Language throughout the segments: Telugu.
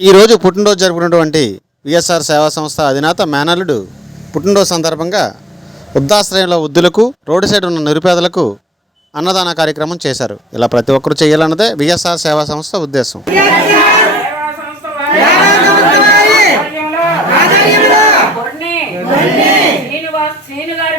ఈరోజు పుట్టినరోజు జరుపుకున్నటువంటి విఎస్ఆర్ సేవా సంస్థ అధినేత మేనల్లుడు పుట్టినరోజు సందర్భంగా వృద్ధాశ్రయంలో వృద్ధులకు రోడ్డు సైడ్ ఉన్న నిరుపేదలకు అన్నదాన కార్యక్రమం చేశారు. ఇలా ప్రతి ఒక్కరు చేయాలన్నదే విఎస్ఆర్ సేవా సంస్థ ఉద్దేశం. శ్రీనివాస్ శ్రీను గారి.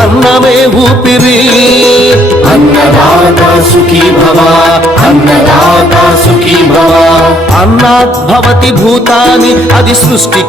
అన్నమే ఊపిరి. అన్నదాత సుఖీ భవ అన్నదాత సుఖీ భవ అన్నాత్ భవతి భూతాని అది సృష్టి